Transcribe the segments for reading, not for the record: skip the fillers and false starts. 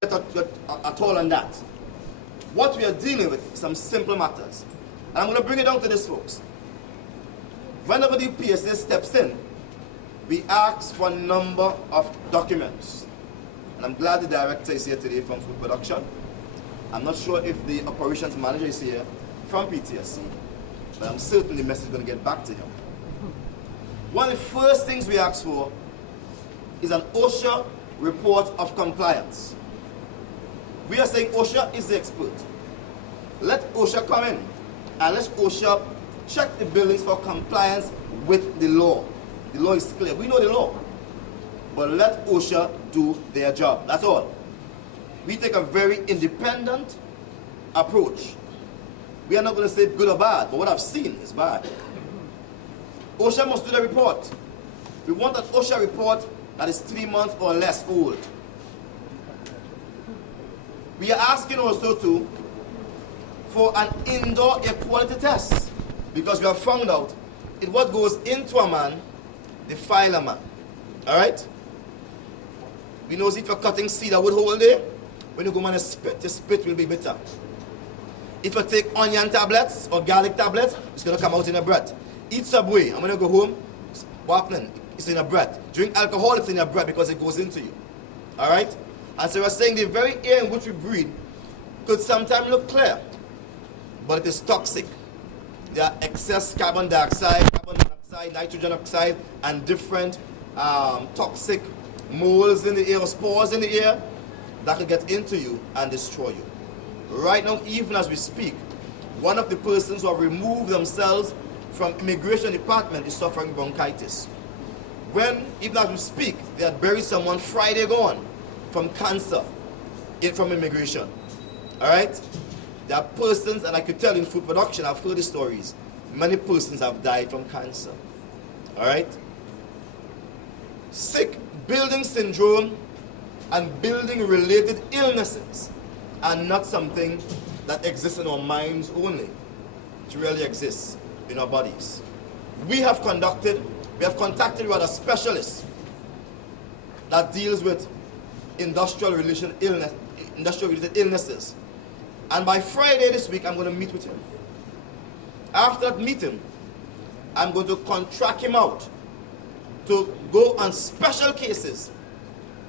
at all on that. What we are dealing with is some simple matters. And I'm going to bring it down to this, folks. Whenever the PSA steps in, we ask for a number of documents. And I'm glad the director is here today from food production. I'm not sure if the operations manager is here from PTSC, but I'm certain the message is going to get back to him. One of the first things we ask for is an OSHA report of compliance. We are saying OSHA is the expert. Let OSHA come in and let OSHA check the buildings for compliance with the law. The law is clear. We know the law. But let OSHA do their job. That's all. We take a very independent approach. We are not going to say good or bad, but what I've seen is bad. OSHA must do the report. We want an OSHA report that is 3 months or less old. We are asking also for an indoor air quality test, because we have found out it what goes into a man, defile a man. Alright? We know if you're cutting cedar wood whole day, when you go and spit, the spit will be bitter. If you take onion tablets or garlic tablets, it's going to come out in your breath. Eat Subway, I'm going to go home, what happening? It's in your breath. Drink alcohol, it's in your breath because it goes into you. Alright? And so we're saying the very air in which we breathe could sometimes look clear, but it is toxic. There are excess carbon dioxide, nitrogen oxide, and different toxic molds in the air, or spores in the air, that could get into you and destroy you. Right now, even as we speak, one of the persons who have removed themselves from immigration department is suffering bronchitis. When, even as we speak, they had buried someone Friday gone from cancer from immigration. Alright? There are persons, and I could tell in food production, I've heard the stories, many persons have died from cancer. Alright? Sick building syndrome and building related illnesses are not something that exists in our minds only. It really exists in our bodies. We have contacted rather specialists that deals with industrial related illnesses. And by Friday this week, I'm going to meet with him. After that meeting, I'm going to contract him out to go on special cases.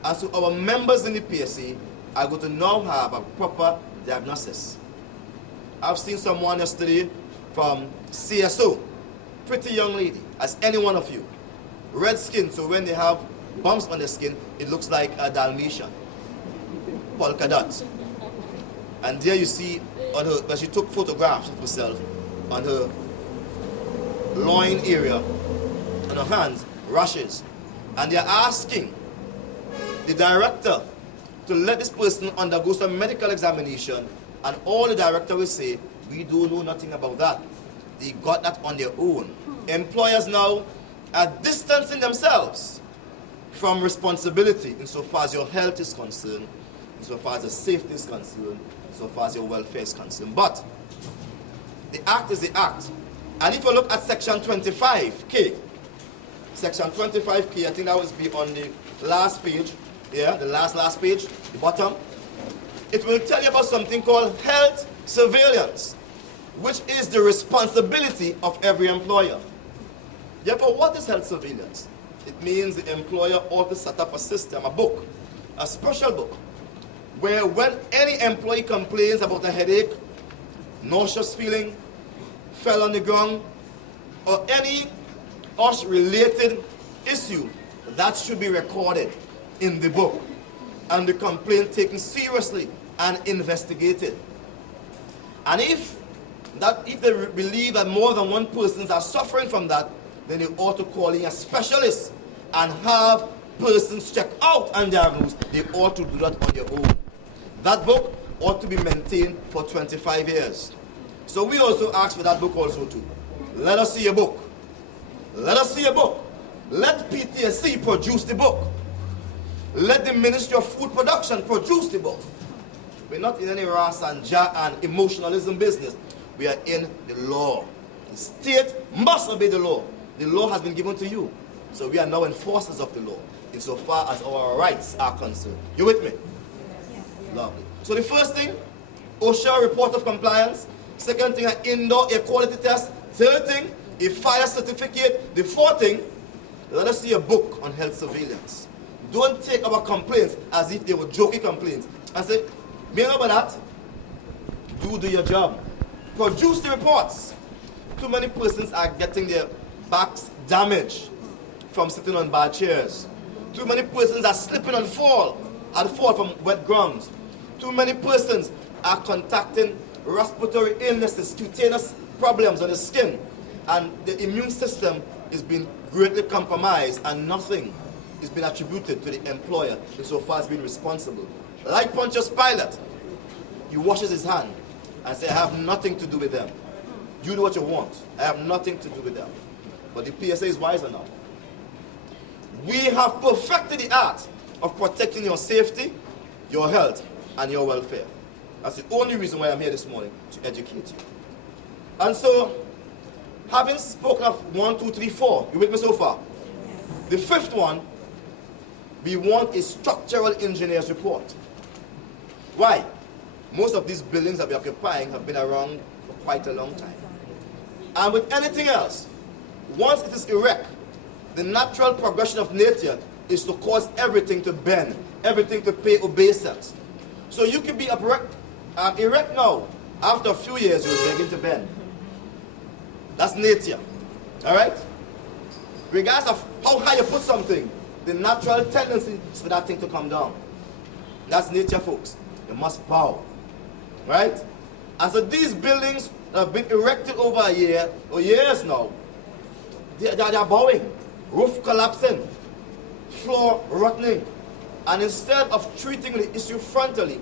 And so our members in the PSA are going to now have a proper diagnosis. I've seen someone yesterday from CSO, pretty young lady, as any one of you. Red skin, so when they have bumps on their skin, it looks like a Dalmatian. Polka dots. And there you see on her, but she took photographs of herself on her loin area, on her hands, rashes. And they're asking the director to let this person undergo some medical examination, and all the director will say, we don't know nothing about that. They got that on their own. Employers now are distancing themselves from responsibility insofar as your health is concerned, insofar as your safety is concerned, insofar as your welfare is concerned. But the act is the act. And if you look at section 25K, section 25K, I think that was be on the last page, yeah, the last page, the bottom. It will tell you about something called health surveillance, which is the responsibility of every employer. Therefore, what is health surveillance? It means the employer ought to set up a system, a book, a special book, where when any employee complains about a headache, nauseous feeling, fell on the ground, or any OSH-related issue, that should be recorded in the book, and the complaint taken seriously and investigated. And if they believe that more than one persons are suffering from that, then they ought to call in a specialist and have persons check out and diagnose. They ought to do that on their own. That book ought to be maintained for 25 years. So we also ask for that book also too. Let us see a book. Let us see a book. Let PTSC produce the book. Let the Ministry of Food Production produce the book. We're not in any ras and emotionalism business. We are in the law. The state must obey the law. The law has been given to you. So we are now enforcers of the law insofar as our rights are concerned. You with me? So the first thing, OSHA report of compliance. Second thing, an indoor air quality test. Third thing, a fire certificate. The fourth thing, let us see a book on health surveillance. Don't take our complaints as if they were jokey complaints and say, me know about that. Do your job. Produce the reports. Too many persons are getting their backs damaged from sitting on bad chairs. Too many persons are slipping and fall from wet grounds. Too many persons are contacting respiratory illnesses, cutaneous problems on the skin, and the immune system is being greatly compromised, and nothing is being attributed to the employer insofar as being responsible. Like Pontius Pilate, he washes his hand and says, I have nothing to do with them. You do what you want. I have nothing to do with them. But the PSA is wiser now. We have perfected the art of protecting your safety, your health, and your welfare. That's the only reason why I'm here this morning, to educate you. And so, having spoken of 1, 2, 3, 4, you with me so far? The fifth one, we want a structural engineer's report. Why? Most of these buildings that we're occupying have been around for quite a long time. And with anything else, once it is erect, the natural progression of nature is to cause everything to bend, everything to pay obeisance. So you can be erect now. After a few years, you'll begin to bend. That's nature. All right? Regardless of how high you put something, the natural tendency is for that thing to come down. That's nature, folks. You must bow. Right? And so these buildings have been erected over a year or years now. They are bowing. Roof collapsing. Floor rotting. And instead of treating the issue frontally,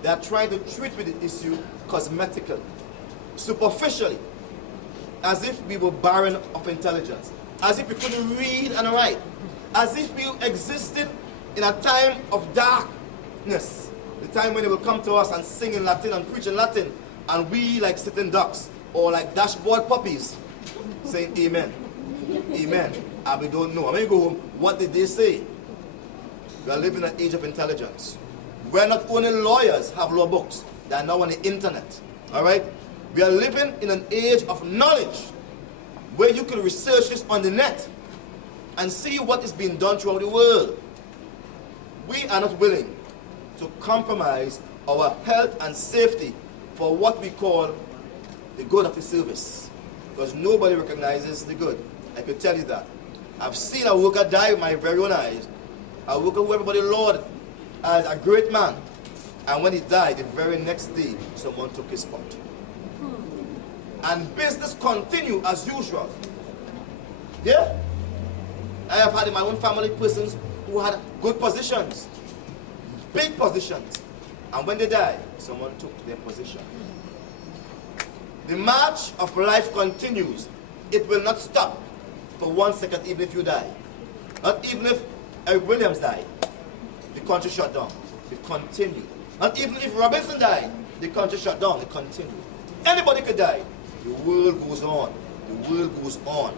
they are trying to treat with the issue cosmetically, superficially, as if we were barren of intelligence, as if we couldn't read and write, as if we existed in a time of darkness, the time when they will come to us and sing in Latin and preach in Latin, and we like sitting ducks or like dashboard puppies saying amen, amen, and we don't know. I mean, go home, what did they say? We are living in an age of intelligence, where not only lawyers have law books, they are now on the internet. All right? We are living in an age of knowledge, where you can research this on the net and see what is being done throughout the world. We are not willing to compromise our health and safety for what we call the good of the service, because nobody recognizes the good. I can tell you that. I've seen a worker die with my very own eyes, a worker who everybody lauded as a great man, and when he died, the very next day, someone took his spot. And business continued as usual. Yeah? I have had in my own family persons who had good positions, big positions, and when they died, someone took their position. The march of life continues. It will not stop for 1 second, even if you die. Not even if Eric Williams died, the country shut down. It continued. Not even if Robinson died, the country shut down. It continued. Anybody could die. The world goes on. The world goes on.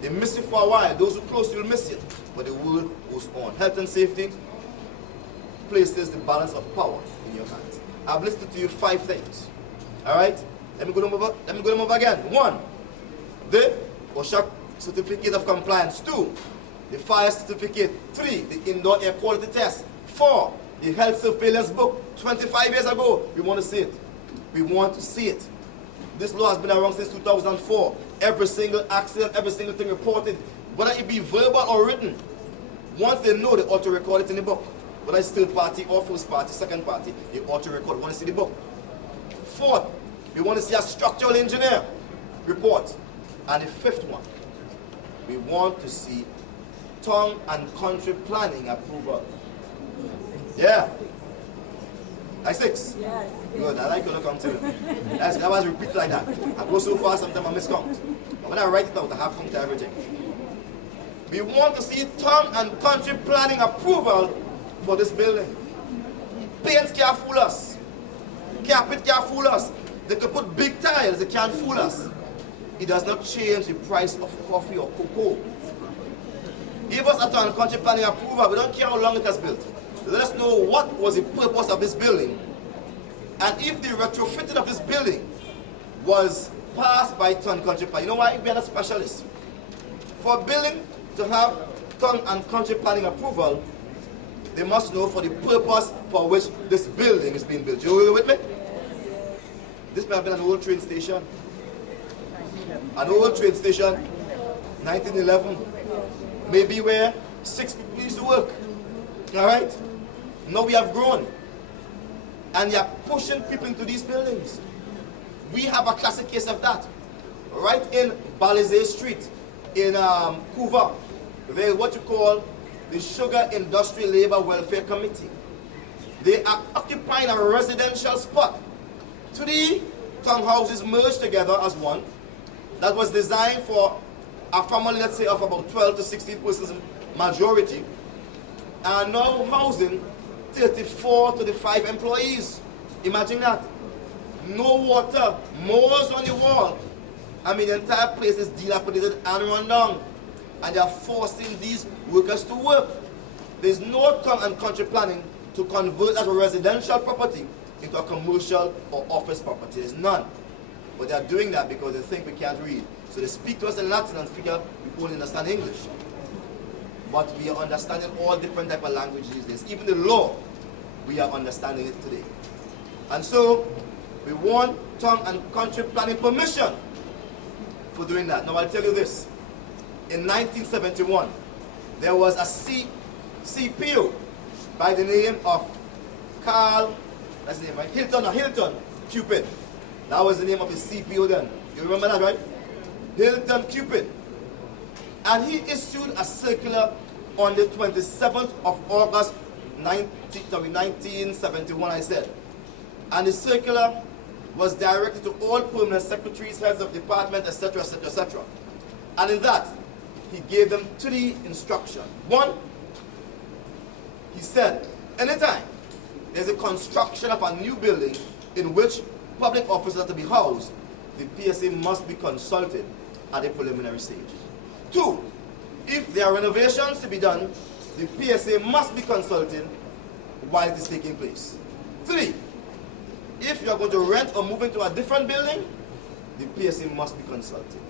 They miss it for a while. Those who are close will miss it. But the world goes on. Health and safety places the balance of power in your hands. I've listed to you 5 things. Alright? Let me go them over again. 1, the OSHA certificate of compliance. 2, the fire certificate. 3, the indoor air quality test. 4, the health surveillance book. 25 years ago, we want to see it. We want to see it. This law has been around since 2004. Every single accident, every single thing reported, whether it be verbal or written, once they know, they ought to record it in the book. Whether it's third party or first party, second party, they ought to record. We want to see the book. 4th, we want to see a structural engineer report. And the 5th one, we want to see town and country planning approval. Yeah. Like 6? Yes. Good, I like your look on too. That was repeated like that. I go so fast, sometimes I miscount. But when I write it out, I have come to everything. We want to see town and country planning approval for this building. Paint can't fool us. Carpet can't fool us. They can put big tiles, they can't fool us. It does not change the price of coffee or cocoa. Give us a town and country planning approval. We don't care how long it has built. let us know what was the purpose of this building, and if the retrofitting of this building was passed by town country plan. You know why? We are not specialists. For a building to have town and country planning approval, they must know for the purpose for which this building is being built. You with me? This may have been an old train station. An old train station, 1911, maybe where 6 people used to work. All right? Now we have grown. And they are pushing people into these buildings. We have a classic case of that. Right in Balizé Street, in Couva, there is what you call the Sugar Industry Labor Welfare Committee. They are occupying a residential spot. 3 townhouses merged together as one that was designed for a family, let's say, of about 12 to 16 persons majority, and now housing 34 to the 5 employees. Imagine that. No water, moles on the wall. I mean, the entire place is dilapidated and run down. And they are forcing these workers to work. There's no town and country planning to convert that residential property into a commercial or office property. There's none. But they are doing that because they think we can't read. So they speak to us in Latin and figure we only understand English. But we are understanding all different type of languages these days. Even the law, we are understanding it today. And so, we want town and country planning permission for doing that. Now I'll tell you this. In 1971, there was a CPO by the name of Carl, that's the name, right? Hilton Cupid. That was the name of his CPO then. You remember that, right? Hilton Cupid. And he issued a circular on the 27th of August 1971, I said. And the circular was directed to all permanent secretaries, heads of department, etc., etc., etc. And in that, he gave them 3 instructions. 1, he said, anytime there's a construction of a new building in which public officers are to be housed, the PSA must be consulted at a preliminary stage. 2, if there are renovations to be done, the PSA must be consulted while it is taking place. 3, if you are going to rent or move into a different building, the PSA must be consulted.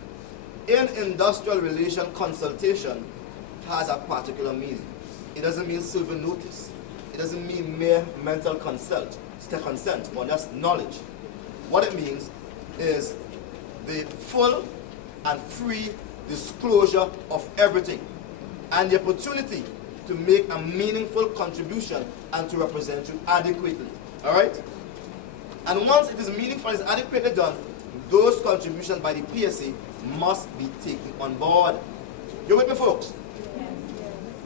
In industrial relation, consultation has a particular meaning. It doesn't mean serving notice. It doesn't mean mere mental consent, or that's knowledge. What it means is the full and free disclosure of everything and the opportunity to make a meaningful contribution and to represent you adequately. All right? And once it is meaningful and is adequately done, those contributions by the PSA must be taken on board. You with me, folks?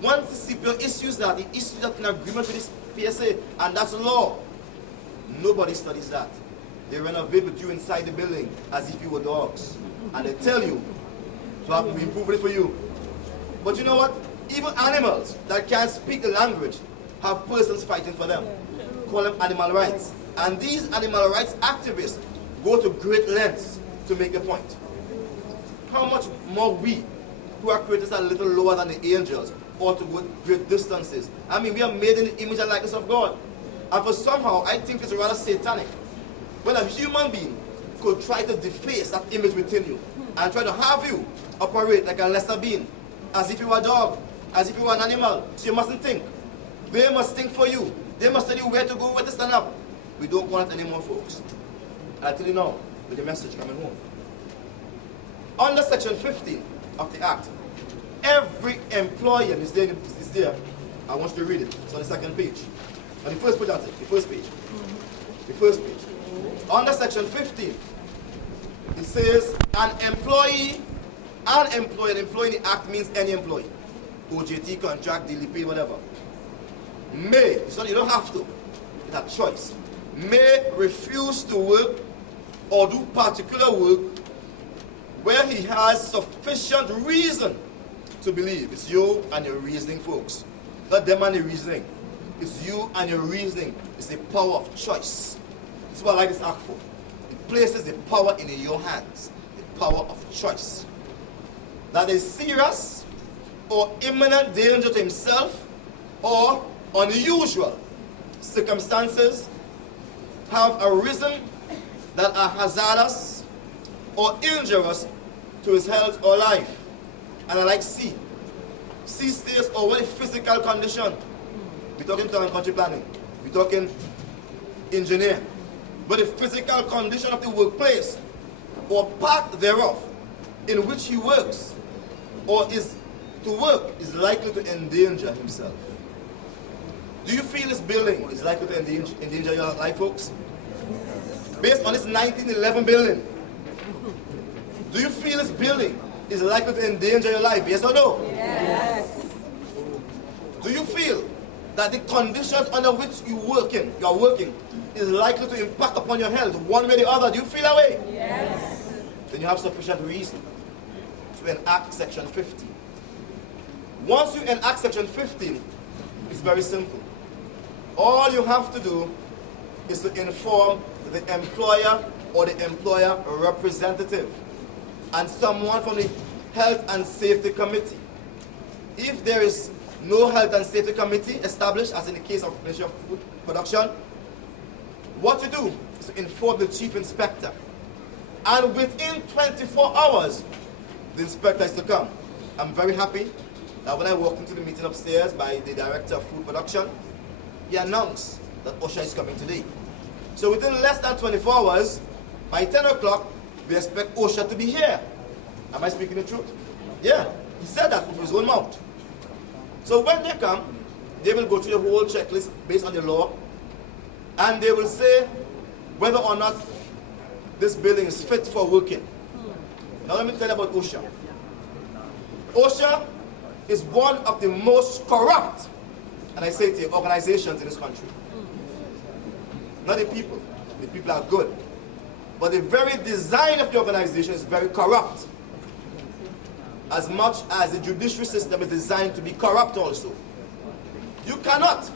Once the CPO issues that, he issues that in agreement with this PSA, and that's law. Nobody studies that. They renovate with you inside the building as if you were dogs. And they tell you, so we improve it for you. But you know what? Even animals that can't speak the language have persons fighting for them. Call them animal rights. And these animal rights activists go to great lengths to make a point. How much more we, who are created a little lower than the angels, ought to go great distances. I mean, we are made in the image and likeness of God. And for somehow, I think it's rather satanic when a human being could try to deface that image within you and try to have you operate like a lesser being, as if you were a dog, as if you were an animal. So you mustn't think. They must think for you. They must tell you where to go, where to stand up. We don't want it anymore, folks. I'll tell you now, with the message coming home. Under Section 15 of the Act, every employer is there. I want you to read it. It's on the second page. On the first page, the first page. The first page. Under Section 15, it says an employee in the Act means any employee. OJT, contract, daily pay, whatever. May, so you don't have to. It's a choice. May refuse to work or do particular work where he has sufficient reason to believe. It's you and your reasoning, folks. Not them and the reasoning. It's you and your reasoning. It's the power of choice. This is what I like this act for. It places the power in your hands. The power of choice. That is serious or imminent danger to himself or unusual circumstances have arisen that are hazardous or injurious to his health or life. And I like C. C states over the physical condition. We're talking town and country planning. We're talking engineer. But the physical condition of the workplace or part thereof in which he works or is to work is likely to endanger himself. Do you feel this building is likely to endanger your life, folks? Based on this 1911 building, do you feel this building is likely to endanger your life? Yes or no? Yes. Do you feel that the conditions under which you are working, is likely to impact upon your health one way or the other? Do you feel that way? Yes. Then you have sufficient reason to enact Section 15. Once you enact Section 15, it's very simple. All you have to do is to inform the employer or the employer representative and someone from the Health and Safety Committee. If there is no Health and Safety Committee established, as in the case of Ministry of Food Production, what you do is to inform the Chief Inspector. And within 24 hours, the inspector is to come. I'm very happy that when I walked into the meeting upstairs by the Director of Food Production, he announced that OSHA is coming today. So within less than 24 hours, by 10 o'clock, we expect OSHA to be here. Am I speaking the truth? Yeah, he said that with his own mouth. So when they come, they will go through the whole checklist based on the law, and they will say whether or not this building is fit for working. Now let me tell you about OSHA. OSHA is one of the most corrupt, and I say it to you, organizations in this country. Not the people. The people are good. But the very design of the organization is very corrupt. As much as the judiciary system is designed to be corrupt also. You cannot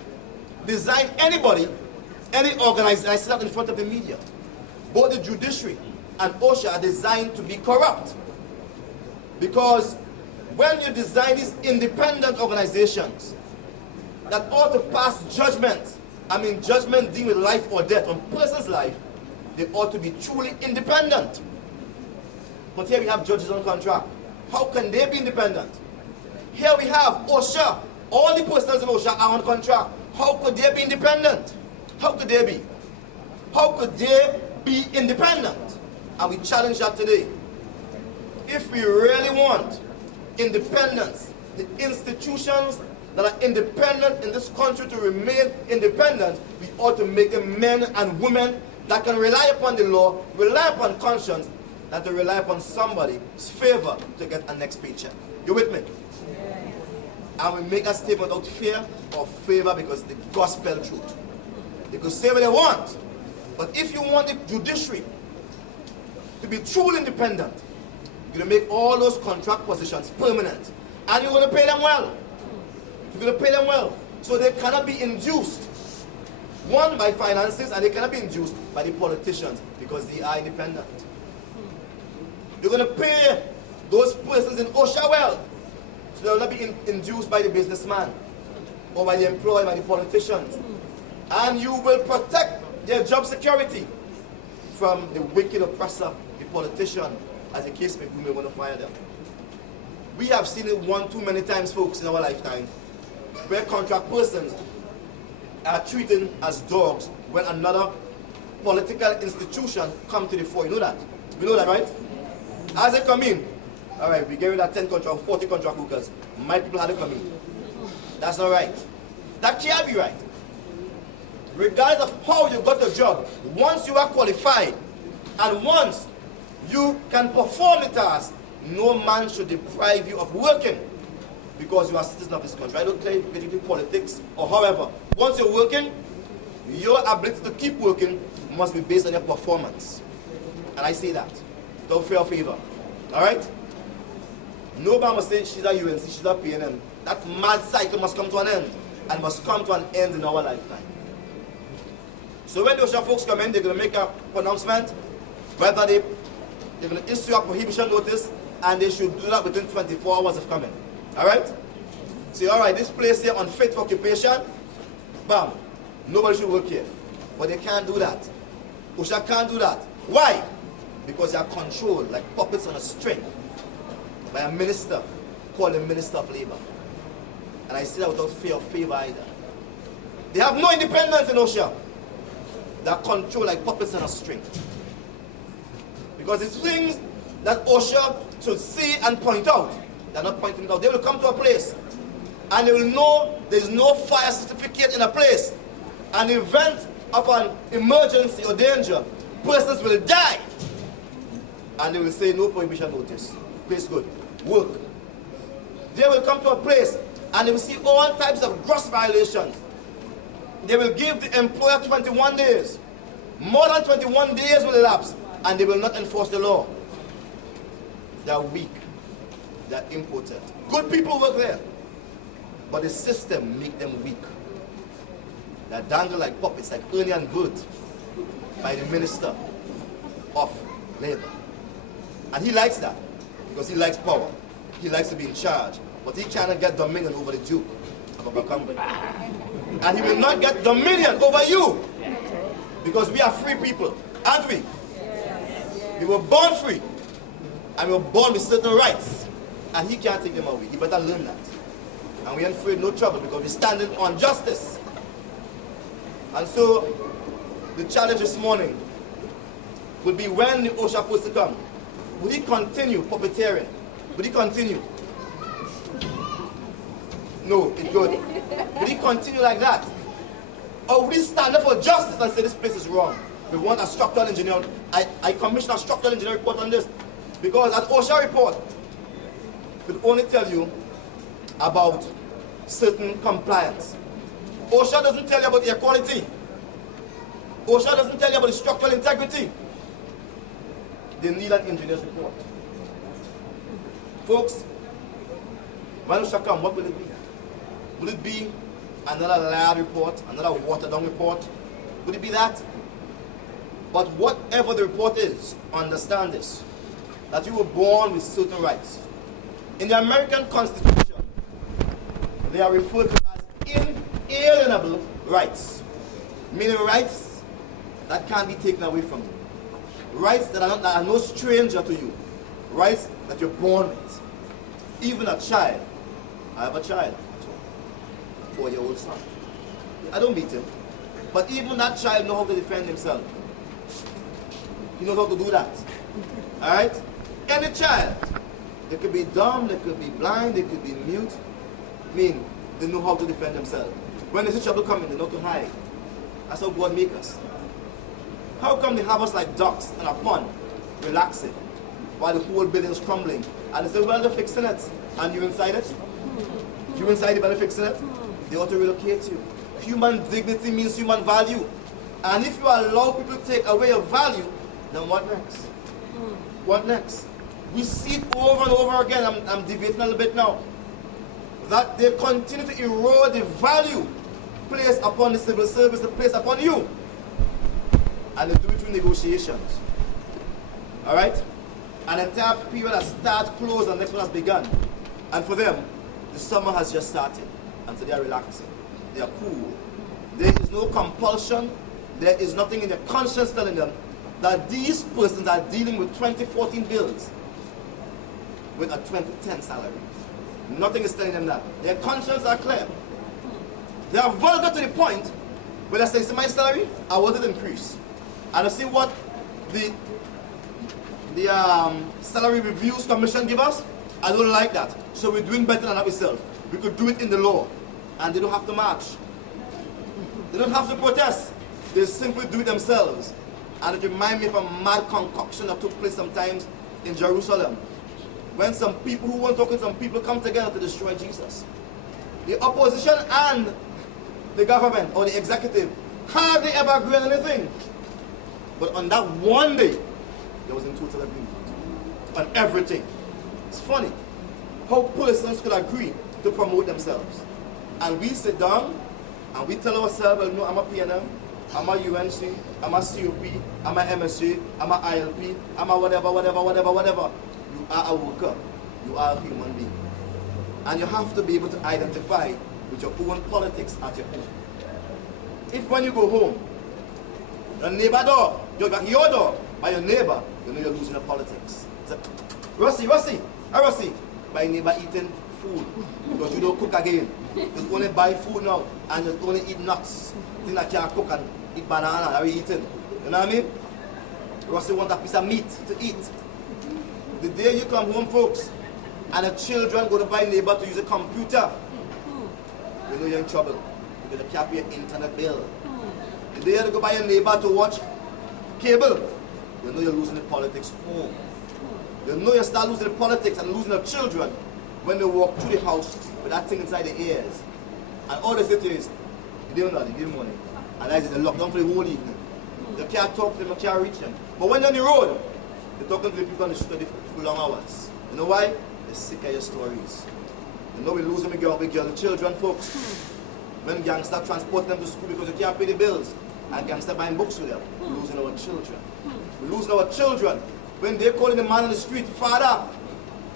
design anybody, any organization, I say that in front of the media. Both the judiciary and OSHA are designed to be corrupt. Because when you design these independent organizations that ought to pass judgment, judgment dealing with life or death on a person's life, they ought to be truly independent. But here we have judges on contract. How can they be independent? Here we have OSHA. All the personnel in OSHA are on contract. How could they be independent? How could they be? How could they be independent? And we challenge that today. If we really want independence, the institutions that are independent in this country to remain independent, we ought to make them men and women that can rely upon the law, rely upon conscience, and to rely upon somebody's favor to get a next paycheck. You with me? Yes. And we make a statement without fear or favor because the gospel truth. They could say what they want, but if you want the judiciary to be truly independent, you're going to make all those contract positions permanent, and you're going to pay them well. You're going to pay them well, so they cannot be induced. One, by finances, and they cannot be induced by the politicians because they are independent. You're going to pay those persons in OSHA well, so they will not be induced by the businessman or by the employer, by the politicians. And you will protect their job security from the wicked oppressor, the politician, as the case may be, who may want to fire them. We have seen it one too many times, folks, in our lifetime, where contract persons are treated as dogs when another political institution come to the fore. You know that? We know that, right? As they come in, all right, we get rid of 10 contract, 40 contract workers. My people had to come in. That's not right. That can't be right. Regardless of how you got the job, once you are qualified and once you can perform the task, no man should deprive you of working because you are a citizen of this country. I don't care if you get into politics or however. Once you're working, your ability to keep working must be based on your performance. And I say that. Without fear or favor. Alright? Nobody must say she's a UNC, she's a PNM. That mad cycle must come to an end. And must come to an end in our lifetime. So when the OSHA folks come in, they're going to make a pronouncement whether they're going to issue a prohibition notice, and they should do that within 24 hours of coming. Alright? Say, alright, this place here unfit for occupation, Bam. Nobody should work here. But they can't do that. OSHA can't do that. Why? Because they are controlled like puppets on a string by a minister called the Minister of Labor. And I say that without fear of favor either. They have no independence in OSHA. They are controlled like puppets on a string. Because it's things that OSHA should see and point out. They're not pointing it out. They will come to a place and they will know there's no fire certificate in a place. An event of an emergency or danger, persons will die. And they will say no prohibition notice. Place good. Work. They will come to a place and they will see all types of gross violations. They will give the employer 21 days. More than 21 days will elapse and they will not enforce the law. They are weak. They are impotent. Good people work there. But the system make them weak. They are dangled like puppets, like Ernie and Bert, by the Minister of Labor. And he likes that because he likes power. He likes to be in charge. But he cannot get dominion over the Duke of Abercrombie. And he will not get dominion over you because we are free people, aren't we? We were born free and we were born with certain rights. And he can't take them away. He better learn that. And we ain't afraid of no trouble because we're standing on justice. And so, the challenge this morning would be when the OSHA supposed to come. Would he continue puppeteering? Would he continue? No, it's good. Would he continue like that? Or would he stand up for justice and say this place is wrong? We want a structural engineer. I commissioned a structural engineer report on this. Because an OSHA report will only tell you about certain compliance. OSHA doesn't tell you about the equality. OSHA doesn't tell you about the structural integrity. They need an engineer's report. Folks, when OSHA come, what will it be? Will it be another lab report, another watered down report? Would it be that? But whatever the report is, understand this, that you were born with certain rights. In the American Constitution, they are referred to as inalienable rights, meaning rights that can't be taken away from you. Rights that are no stranger to you. Rights that you're born with. Even a child. I have a child. 4-year-old son. I don't beat him. But even that child knows how to defend himself. He knows how to do that. Alright? Any child. They could be dumb, they could be blind, they could be mute. I mean, they know how to defend themselves. When they see trouble coming, they know to hide. That's how God make us. How come they have us like ducks in a pond, relaxing, while the whole building is crumbling? And they say, well, they're fixing it. And you inside it? You inside it, but they're fixing it? They ought to relocate you. Human dignity means human value. And if you allow people to take away your value, then what next? What next? We see it over and over again. I'm debating a little bit now. That they continue to erode the value placed upon the civil service, the place upon you. And they do it through negotiations. Alright? An entire period has started, closed, and the next one has begun. And for them, the summer has just started. And so they are relaxing. They are cool. There is no compulsion. There is nothing in their conscience telling them that these persons are dealing with 2014 bills with a 2010 salary. Nothing is telling them that. Their conscience are clear. They are vulgar to the point where they say, see my salary, I want it increase. And I see what the salary reviews commission give us. I don't like that. So we're doing better than ourselves. We could do it in the law. And they don't have to march. They don't have to protest. They simply do it themselves. And it reminds me of a mad concoction that took place sometimes in Jerusalem. When some people who weren't talking, some people come together to destroy Jesus. The opposition and the government or the executive hardly ever agree on anything. But on that one day, there was in total agreement on everything. It's funny how persons could agree to promote themselves. And we sit down and we tell ourselves, well, no, I'm a PNM, I'm a UNC, I'm a COP, I'm a MSJ, I'm a ILP, I'm a whatever. You are a worker. You are a human being. And you have to be able to identify with your own politics at your own. if when you go home, your neighbor dog, your dog, by your neighbor, you know you're losing the politics. So, Rusty, my neighbor eating food because you don't cook again. You only buy food now and you only eat nuts. Things that you can't cook and eat banana, are we eating? You know what I mean? Rusty want a piece of meat to eat. The day you come home, folks, and the children go to buy neighbor to use a computer, you know you're in trouble because you can't pay your internet bill. The day you go buy your neighbor to watch cable, you know you're losing the politics home. You know you start losing the politics and losing the children when they walk through the house with that thing inside their ears. And all they say to you is, you don't know, they give money. And that's it, they lock down for the whole evening. You can't talk to them, you can't reach them. But when they're on the road, they're talking to the people on the street for long hours. You know why? They're sick of your stories. You know we're losing the children, folks. When gangsters transport them to school because you can't pay the bills. And gangsters buying books with them. We're losing our children. We're losing our children. When they're calling the man on the street, father,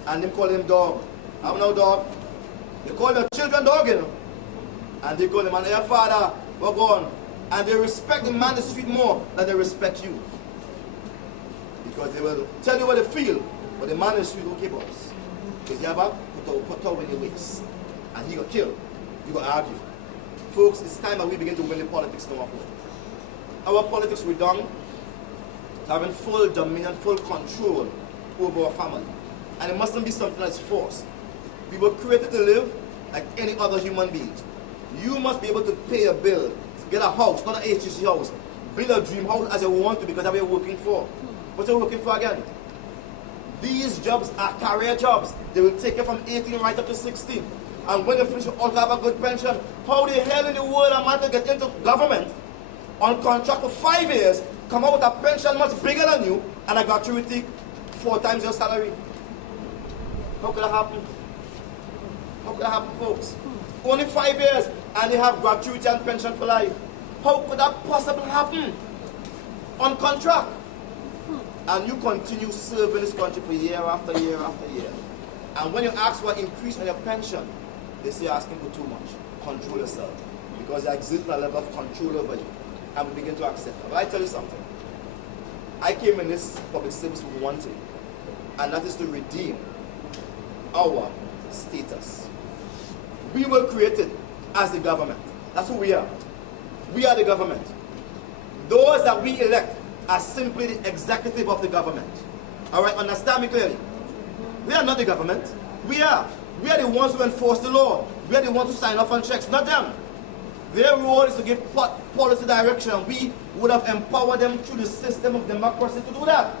and them calling him dog. I'm no dog. They call their children dog, you know. And they call the man, hey father, we're gone. And they respect the man on the street more than they respect you. Because they will tell you what they feel, but the man on the street will keep us. Because you have a put out in your waist. And he got killed. You got argue. Folks, it's time that we begin to win the politics no more. Our politics we're done having full dominion, full control over our family. And it mustn't be something that's forced. We were created to live like any other human being. You must be able to pay a bill, get a house, not an HTC house, build a dream house as you want to because that's what you're working for. What you're working for again? These jobs are career jobs. They will take you from 18 right up to 16. And when you finish, you also have a good pension. How the hell in the world am I to get into government on contract for 5 years, come out with a pension much bigger than you, and a gratuity 4 times your salary? How could that happen? How could that happen, folks? Only 5 years, and they have gratuity and pension for life. How could that possibly happen? On contract. And you continue serving this country for year after year after year. And when you ask for an increase in your pension, they say you're asking for too much. Control yourself. Because there exists a level of control over you. And we begin to accept it. But I tell you something. I came in this public service with one thing. And that is to redeem our status. We were created as the government. That's who we are. We are the government. Those that we elect are simply the executive of the government. Alright, understand me clearly. We are not the government. We are. We are the ones who enforce the law. We are the ones who sign off on checks, not them. Their role is to give policy direction. We would have empowered them through the system of democracy to do that.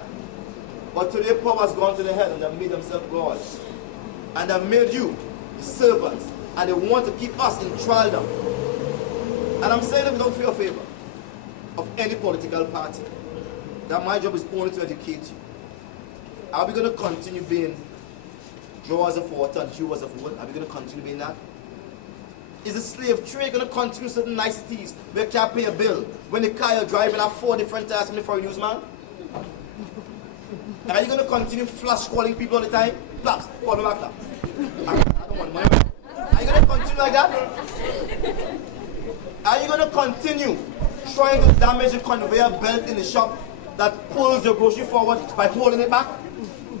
But today power has gone to the head and they've made themselves gods. And they've made you the servants. And they want to keep us in thraldom. And I'm saying them without fear or favor of any political party. That my job is only to educate you. Are we going to continue being drawers of water and hewers of wood? Are we going to continue being that? Is the slave trade going to continue certain niceties where you can't pay a bill when the car you're driving have 4 different tires from the foreign newsman? Are you going to continue flush calling people all the time? Claps, call me back, clap. I don't want money. Are you going to continue like that? Are you going to continue trying to damage the conveyor belt in the shop that pulls your grocery forward by holding it back?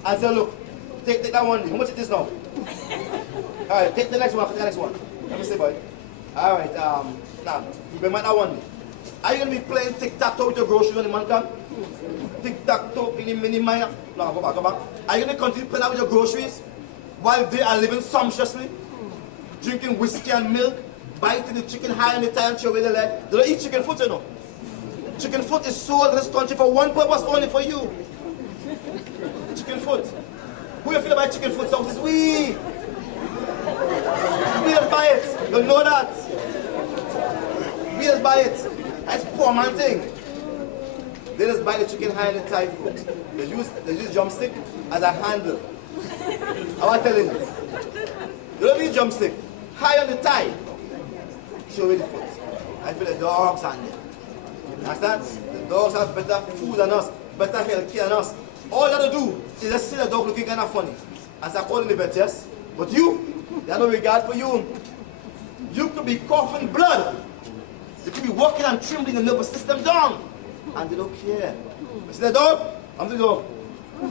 And say, look, take that one. How much it is now? Alright, take the next one, take the next one. Let me see, boy. Alright, now, you bring that one. Are you going to be playing tic-tac-toe with your groceries when the man comes? Tic-tac-toe, mini minor. No, go back. Are you going to continue playing out with your groceries while they are living sumptuously? Drinking whiskey and milk, biting the chicken high on the thigh and throw away the leg. They don't eat chicken foot, you know. Chicken foot is sold in this country for one purpose, only for you. Chicken foot. Who you feel about chicken foot sauce? It's we. We just buy it. You know that. We just buy it. That's poor man thing. They just buy the chicken high on the thigh foot. They use drumstick as a handle. I'm telling you. They don't use drumstick. High on the thigh. Show me the foot. I feel the dogs on there. Understand? The dogs have better food than us, better health care than us. All you have to do is just see the dog looking kind of funny. And start calling the vet, yes? But you, they have no regard for you. You could be coughing blood They could be walking and trembling the nervous system down. And they don't care. You see the dog? I'm the dog. I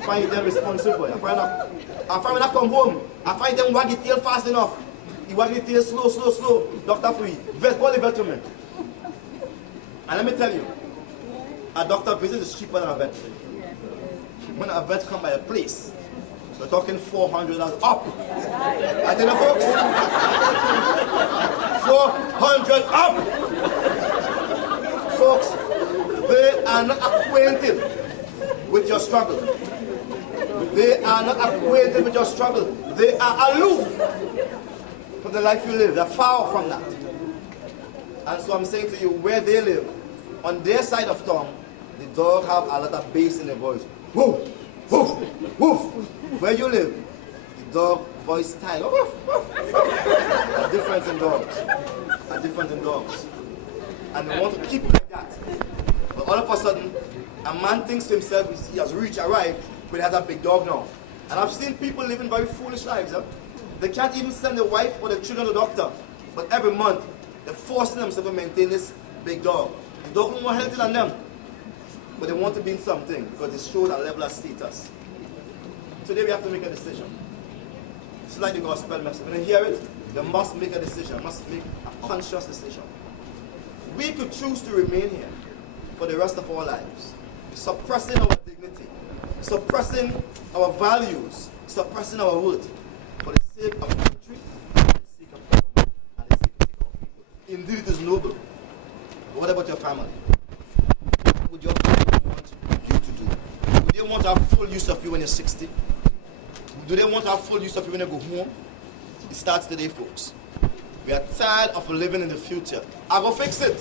find them responsible. I find when I come home, I find them wag the tail fast enough. He wag the tail slow. Doctor free. Call the vet to me. And let me tell you, a doctor visit is cheaper than a vet. When a vet come by a place, we're talking $400 up. I tell you folks, 400 up. Folks, they are not acquainted with your struggle. They are not acquainted with your struggle. They are aloof from the life you live. They're far from that. And so I'm saying to you, where they live, on their side of town, the dog have a lot of bass in their voice. Woof, woof, woof. Where you live, the dog voice style. Woof, woof, woof. A difference in dogs. And they want to keep it like that. But all of a sudden, a man thinks to himself he has arrived, but he has a big dog now. And I've seen people living very foolish lives. They can't even send their wife or their children to the doctor. But every month, they're forcing themselves to maintain this big dog. The dog is more healthy than them. But they want to be in something because it shows a level of status. Today we have to make a decision. It's like the gospel message. When you hear it, you must make a decision. You must make a conscious decision. We could choose to remain here for the rest of our lives, suppressing our dignity, suppressing our values, suppressing our worth for the sake of country, for the sake of government, and the sake of people. Indeed, it is noble. But what about your family? What would your family want you to do? Would they want to have full use of you when you're 60? Do they want to have full use of you when you go home? It starts today, folks. We are tired of living in the future. I will fix it.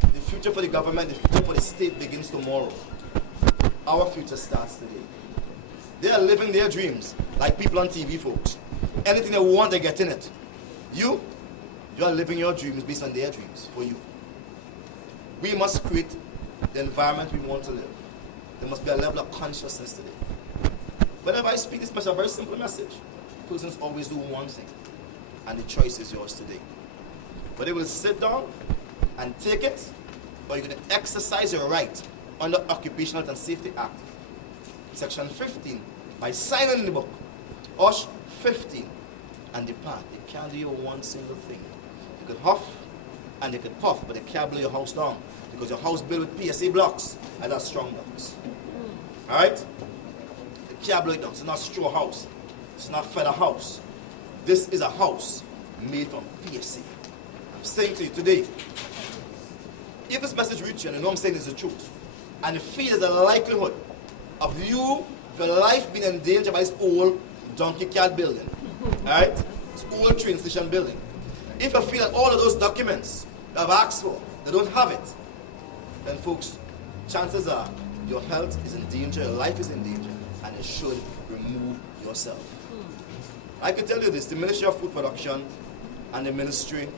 The future for the government, the future for the state begins tomorrow. Our future starts today. They are living their dreams like people on TV, folks. Anything they want, they get in it. You are living your dreams based on their dreams for you. We must create the environment we want to live. There must be a level of consciousness today. Whenever I speak this message, a very simple message. Persons always do one thing, and the choice is yours today. But they will sit down and take it, or you can exercise your right under Occupational Health and Safety Act, Section 15, by signing the book, OSH 15, and depart. They can't do you one single thing. You could huff and they could puff, but they can't blow your house down because your house built with PSA blocks and that's strong blocks. All right? They can't blow it down. It's not a straw house. It's not a feather house. This is a house made from PSA. I'm saying to you today, if this message reaches you, and I know I'm saying is the truth, and you feel there's a likelihood of your life being endangered by this old donkey cart building, right? This old train station building. If you feel that all of those documents you have asked for, they don't have it, then folks, chances are your health is in danger, your life is in danger, and you should remove yourself. I can tell you this, the Ministry of Food Production and the Ministry,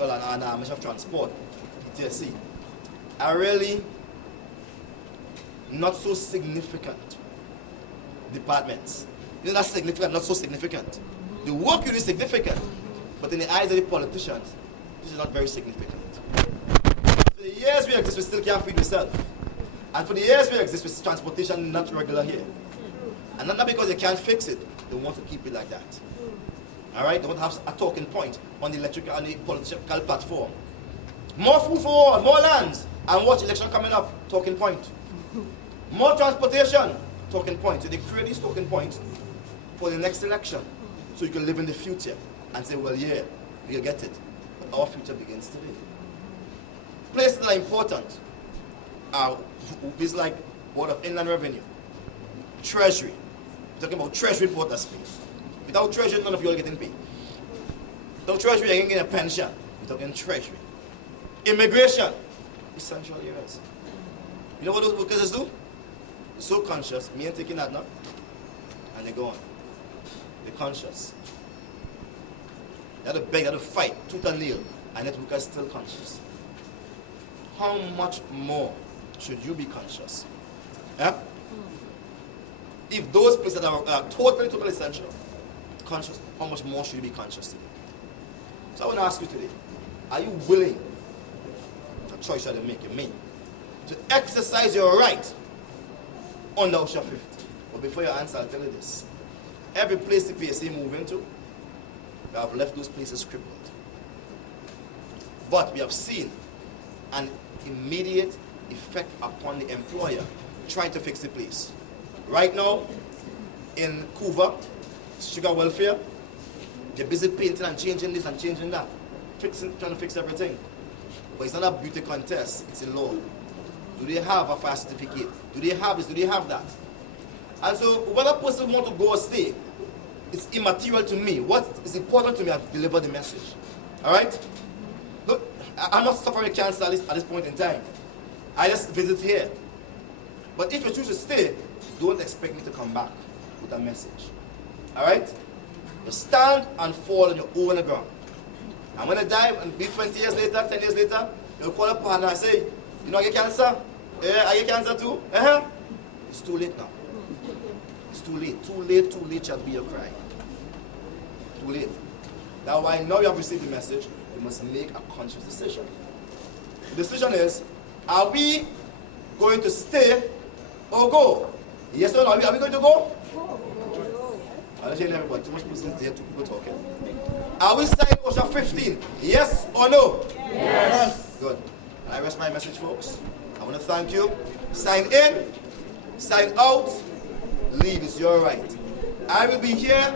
and Ministry of Transport, PTSC, are really not so significant departments. They're not significant, not so significant. The work is significant, but in the eyes of the politicians, this is not very significant. For the years we exist, we still can't feed ourselves. And for the years we exist, with transportation not regular here. And not because they can't fix it, they want to keep it like that. All right? They want to have a talking point on the electrical and the political platform. More food for all, more lands, and watch election coming up, talking point. More transportation, talking point. So they create these talking points for the next election, so you can live in the future and say, well, yeah, we'll get it. But our future begins today. Places that are important are is like Board of Inland Revenue, Treasury. We're talking about Treasury Porter space. Without Treasury, none of you are getting paid. Without Treasury, you're getting a pension. We're talking Treasury. Immigration, essential areas. You know what those workers do? They're so conscious, me ain't taking that now. And they go on. They're conscious. They have to beg, they have to fight, tooth and nail, and that worker is still conscious. How much more should you be conscious? Yeah? If those places that are totally essential, conscious, how much more should you be conscious today? So I want to ask you today, are you willing, a choice that you make, to exercise your right under OSHA 50? But before you answer, I'll tell you this. Every place the PSA move into, we have left those places crippled. But we have seen an immediate effect upon the employer trying to fix the place. Right now, in Cuba, sugar welfare, they're busy painting and changing this and changing that, trying to fix everything. But it's not a beauty contest, it's a law. Do they have a fire certificate? Do they have this? Do they have that? And so whether a person wants to go or stay, it's immaterial to me. What is important to me, I've delivered the message. All right? Look, I'm not suffering cancer at this point in time. I just visit here. But if you choose to stay, don't expect me to come back with a message. All right? You stand and fall on your own ground. I'm going to die and be 20 years later, 10 years later, you'll call a partner and say, you know, I get cancer? Yeah, I get cancer too? It's too late now. It's too late. Too late, too late shall be your cry. Too late. Now, why now you have received the message, you must make a conscious decision. The decision is, are we going to stay or go? Yes or no? Are we going to go? I'm not hearing everybody. Too much people there, two people talking. Are we signing OSHA 15? Yes or no? Yes. Good. And I rest my message, folks. I want to thank you. Sign in, sign out, leave. It's your right. I will be here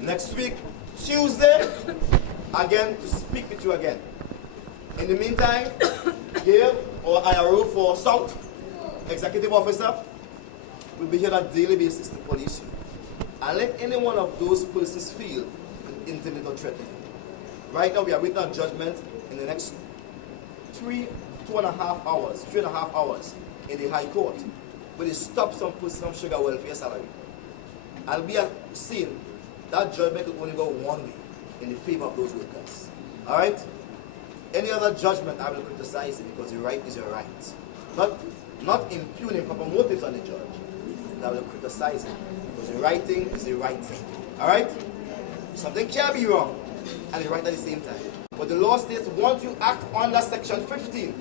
next week, Tuesday, again to speak with you again. In the meantime, here, or IRO for South, Executive Officer, will be here on a daily basis to police you. And let any one of those persons feel intimidated or threatened. Right now, we are waiting on judgment in the next 3.5 hours in the High Court, where they stop some person from sugar welfare salary. I'll be seeing that judgment will only go one way, in the favor of those workers. All right? Any other judgment, I will criticize it because the right is your right. Not impugning proper motives on the judge. I will criticize it because the right thing is the right thing. All right? Something can be wrong and the right at the same time. But the law states once you act under Section 15,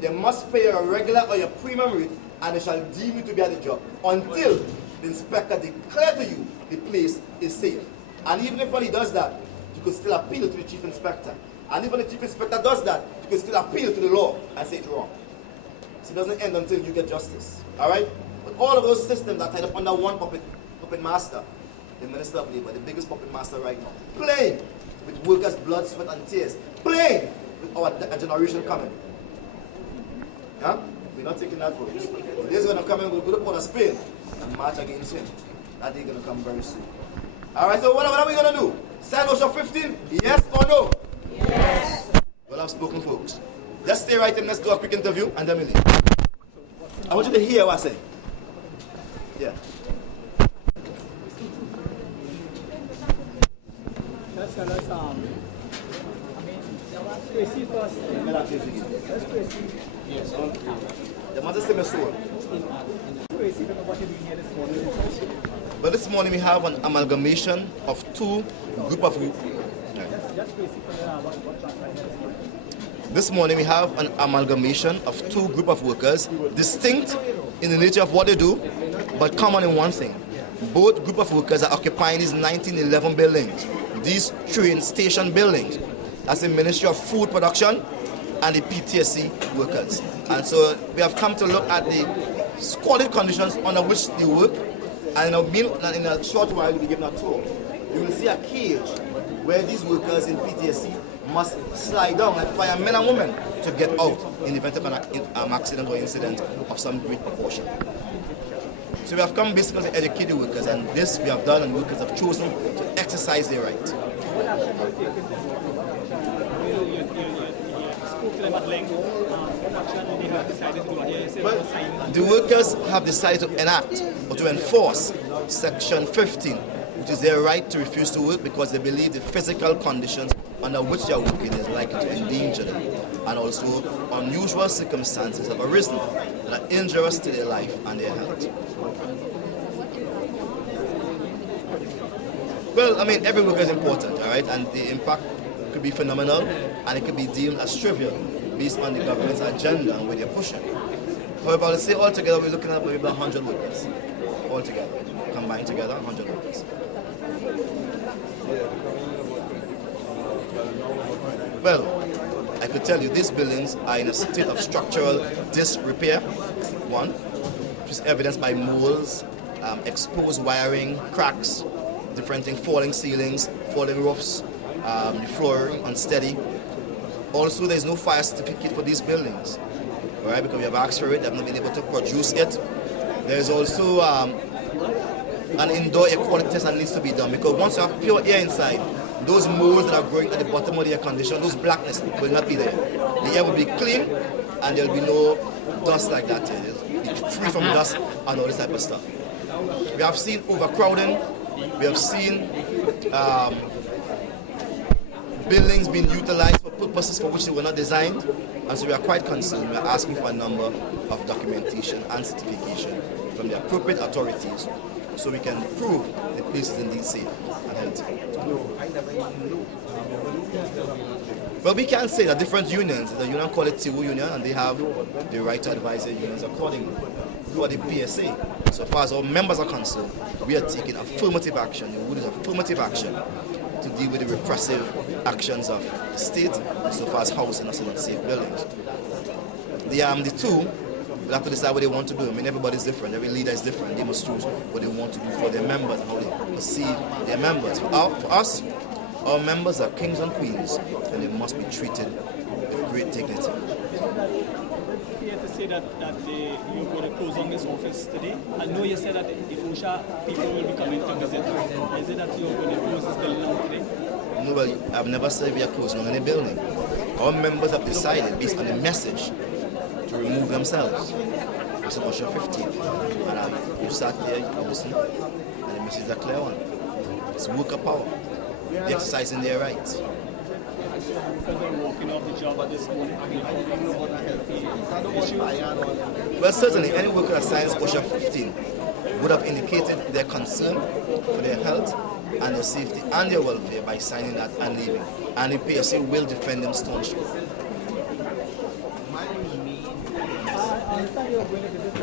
they must pay your regular or your premium rate and they shall deem you to be at the job until the inspector declares to you the place is safe. And even if when he does that, you could still appeal to the chief inspector. And even if the chief inspector does that, you could still appeal to the law and say it's wrong. So it doesn't end until you get justice. All right? But all of those systems are tied up under one puppet master, the Minister of Labor, the biggest puppet master right now, playing with workers' blood, sweat, and tears, playing with our generation coming. Yeah? We're not taking that folks. Today's going to come and we're going to put a spin and march against him. That day going to come very soon. All right, so what are we going to do? Sign OSHA 15? Yes or no? Yes. Well, I've spoken, folks. Just stay right in. Let's do a quick interview and then we leave. I want you to hear what I say. Yeah. Let's Tracy first. Let's Tracy. Yes. The mother say my soul. Tracy, what are you doing here this morning? But this morning we have an amalgamation of two group of. This morning we have an amalgamation of two group of workers, distinct in the nature of what they do, but common in one thing. Both group of workers are occupying these 1911 buildings, these train station buildings. That's the Ministry of Food Production and the PTSC workers. And so we have come to look at the squalid conditions under which they work, and in a short while we'll be given a tour. You will see a cage where these workers in PTSC must slide down like firemen and women to get out in the event of an accident or incident of some great proportion. So we have come basically to educate the workers, and this we have done, and workers have chosen to exercise their right. Well, the workers have decided to enact or to enforce Section 15, which is their right to refuse to work because they believe the physical conditions under which they are working is likely to endanger them, and also unusual circumstances have arisen that are injurious to their life and their health. Well, I mean, every worker is important, all right, and the impact could be phenomenal, and it could be deemed as trivial based on the government's agenda and where they're pushing. However, let's say altogether we're looking at maybe 100 workers. Altogether, combined together, 100 workers. Well, I could tell you these buildings are in a state of structural disrepair, one, which is evidenced by moles, exposed wiring, cracks, different things, falling ceilings, falling roofs, the flooring unsteady. Also, there's no fire certificate for these buildings, right? Because we have asked for it, they've not been able to produce it. There's also an indoor air quality test that needs to be done, because once you have pure air inside, those molds that are growing at the bottom of the air conditioner, those blackness will not be there. The air will be clean and there will be no dust like that. It'll be free from dust and all this type of stuff. We have seen overcrowding. We have seen buildings being utilized for purposes for which they were not designed. And so we are quite concerned. We are asking for a number of documentation and certification from the appropriate authorities so we can prove the place is indeed safe and healthy. But we can say that different unions, the union called it TU Union, and they have the right to advise their unions accordingly. For the PSA, so far as our members are concerned, we are taking affirmative action, the word is affirmative action, to deal with the repressive actions of the state, so far as housing us in unsafe buildings. The two will have to decide what they want to do. I mean, everybody's different, every leader is different. They must choose what they want to do for their members and how they perceive their members. For us, our members are kings and queens, and they must be treated with great dignity. You have to say that you're going to close on this office today. I know you said that the OSHA people will be coming to visit. Is it that you're going to close this building down today? No, well, I've never said we are closing on any building. Our members have decided, based on the message, to remove themselves. It's on OSHA 15. And you sat there, you listen, and the message is a clear one. It's worker power. They're exercising their rights. Because they're walking off the job at this moment, Well, certainly, any worker that signs OSHA 15 would have indicated their concern for their health and their safety and their welfare by signing that and leaving. And the PSA will defend them staunchly. I understand you're going to visit the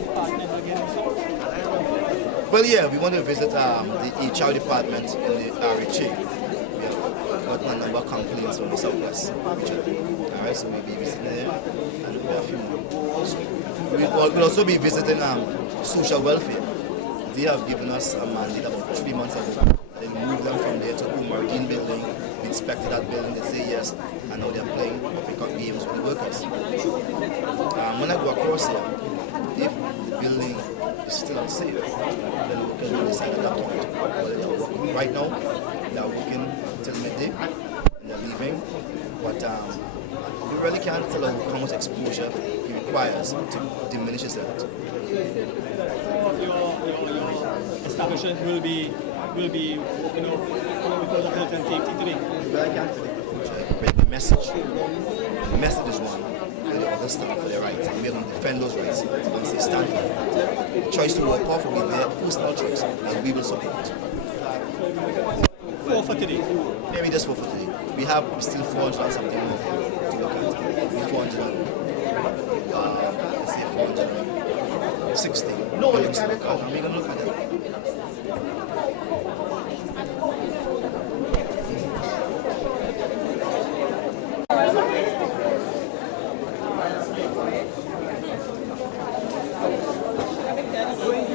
department again also? Well, yeah, we want to visit the HR department in the RHA. We have gotten a number of complaints from the Southwest region. Alright, so we'll be visiting there and we'll have a few more. We'll also be visiting social welfare. They have given us a mandate about 3 months ago. They moved them from there to the Marine building. We inspected that building, they say yes, and now they're playing pickup games with the workers. When I go across here, if the building is still unsafe, then the workers will decide at that point whether they're working. Right now, they're working till midday, and they're leaving. But you really can't tell how much exposure it requires to diminish his health. Your establishment will be because of health and safety today. But I can't predict the future. But the message is one. And the others stand for their rights. And we're going to defend those rights once they stand for it. The choice to walk off will be their personal choice, and we will support. 4 for today. Maybe just 4 for today. We have still 400 and something more to look at. 400 and, let's say 460 buildings to look at. And we're going to look at it.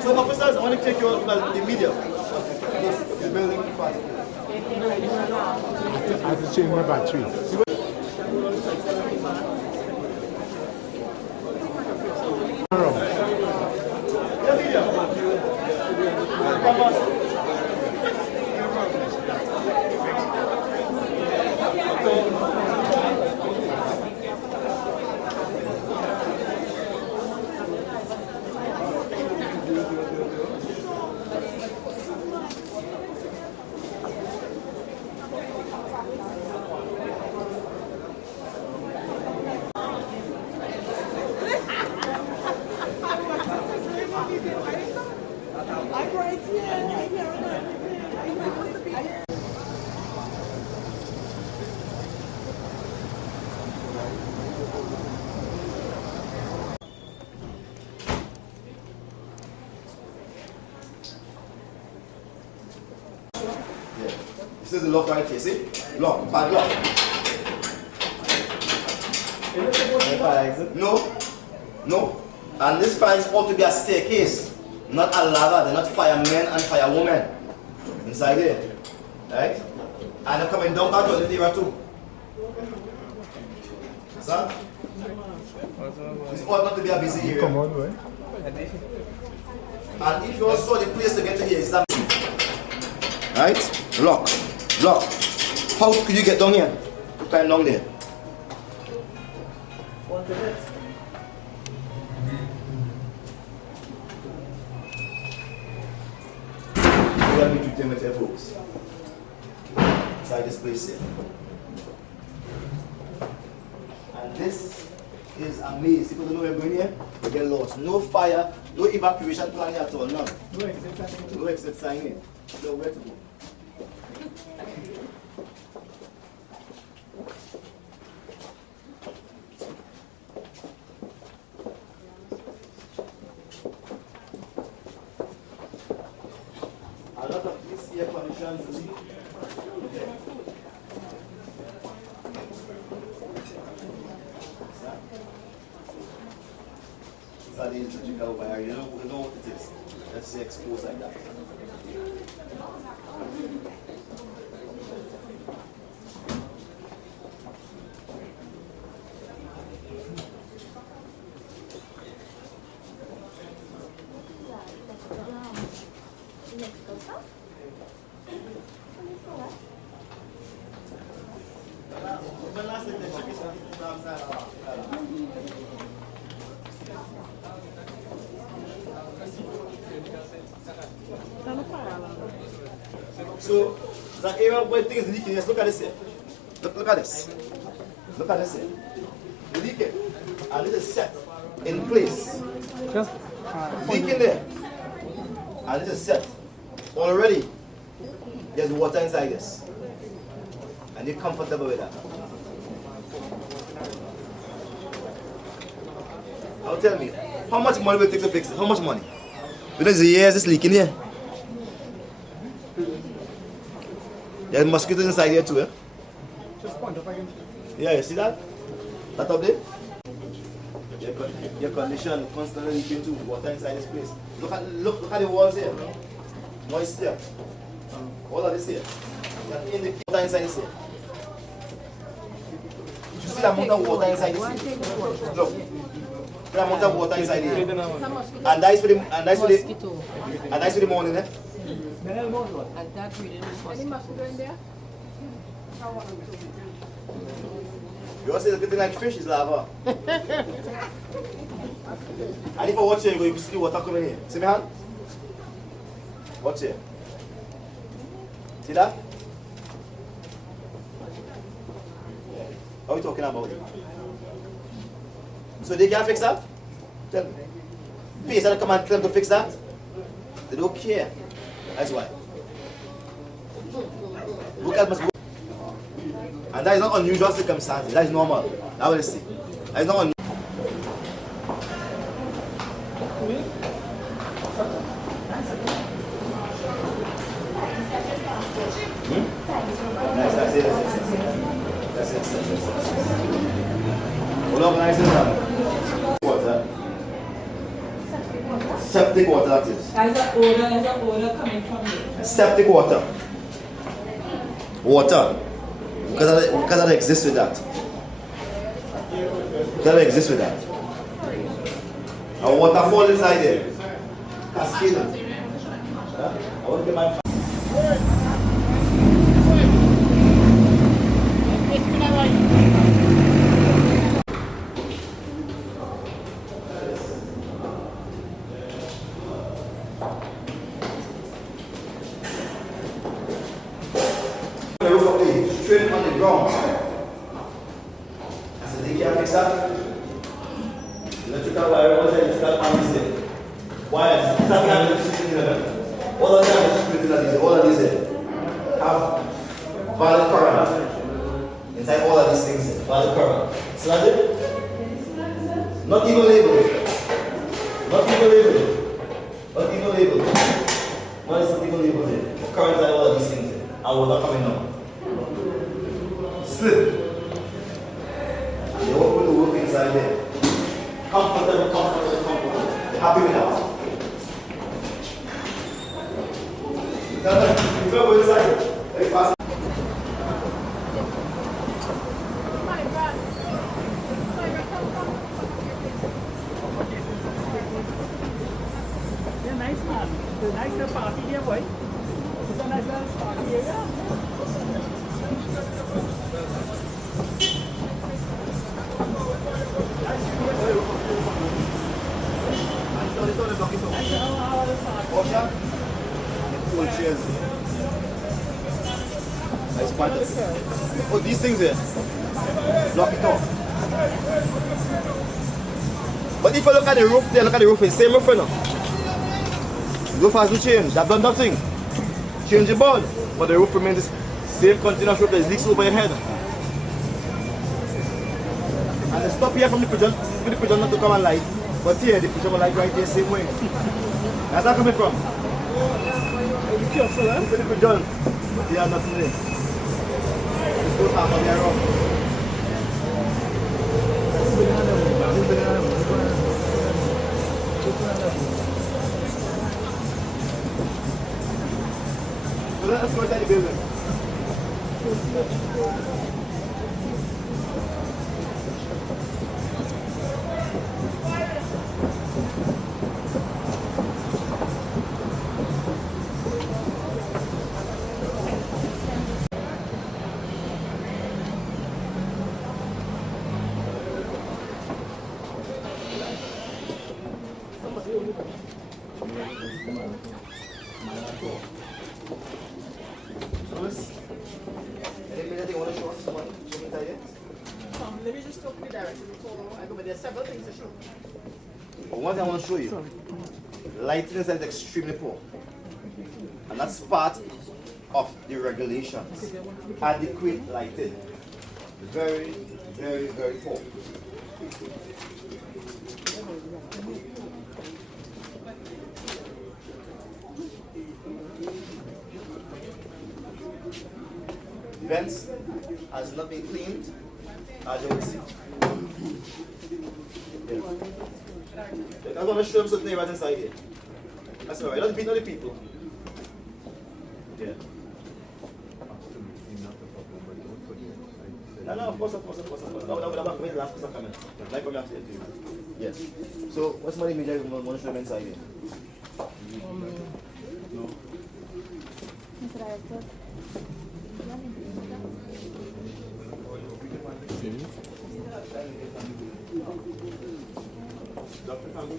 So officers, I want to take you out, well, the media. The building fast. I have to change my battery. This is the lock right here, see? Lock, bad lock. No, no. And this fire ought to be a staircase, not a ladder. They're not firemen and firewomen inside there. Right? And they're coming down that toilet area too. Son? This ought not to be a busy area. Come on, boy. And if you also the place to get to here is that. Right? Lock. Lock. How could you get down here? Climb down there. You gotta be treating with your folks. Inside this place here. And this is a maze. People don't know where we're going here, they get lost. No fire, no evacuation plan here at all, none. No exit sign. No exit sign here. No where to go. A lot of these air conditions. These are the electrical wire. You know what it is. Let's say exposed like that. So, the area where things leaking, just look at this here. Look at this. Look at this here. The leaking. And it is set in place. Just Leaking there. And it is set. Already, there's water inside this. And you're comfortable with that. Now tell me, how much money will it take to fix it? How much money? Because the years it's leaking here. There's mosquitoes inside here too, eh? Just point up again. Yeah, you see that? That up there? Your condition constantly leaking too. Water inside this place. Look at the walls here. Moist here. All of this here. In the water inside this here. You see the amount of water inside this here? Look. The amount of water inside here. And that's for the morning, eh? And that really is mosquito in there? You also see looking like fish is lava. And if I watch here, you see the water coming here. See my hand? Watch here. See that? What are we talking about? So they can't fix that? Tell me. PSA come and claim to fix that? They don't care. That's why. Look at us. And that is not unusual circumstances. That is normal. That will see. That is not unusual. That's it. That's it. Hold on, nice and water. Septic water, that is. There's an odor coming from it. Septic water. Water. Because that exists with that. That exists with that. A waterfall inside there. Cascade. I want to get my. Straight on the ground. I said, they can't fix that. Electrical wire, what is electrical panels there? Wires, that kind of electricity level. All of them, all of these have valid current. Inside all of these things, valid current. So that's it? Not even labeled. Not even labeled. Not even labeled. What is not even labeled there? Current inside all of these things and water coming down. Happy with that? If you go inside, very fast. Yeah, nice man. It's a nice party here, boy. It's a nice party area. Nice part. Oh, these things here. Block it off. But if you look at the roof there, look at the roof, it's the same roof, you know. The roof has to change. They've done nothing. Change the board. But the roof remains the same continuous roof that leaks over your head. And they stop here from the pigeon, for the pigeon not to come and light. But here, the pigeon will light right here, same way. Where's that coming from? Be careful, eh? For the pigeon. But here, nothing there. It's good half of their rough. So let's go inside the building. Anything you want to show us? Somebody? Show me that yet? Let me just talk to the director before I go, but there's several things to show. But one thing I want to show you, lighting inside is extremely poor. And that's part of the regulations. Adequate lighting. Very, very, very poor. Vents has not been cleaned, as you will see. Yeah. I'm going to show them something right inside here. That's alright, don't beat on the people. Yeah. No, of course. No, the last person coming. Like from upstairs to you. Yes. So, what's my image I want to show them inside here? No. Dr. Kang.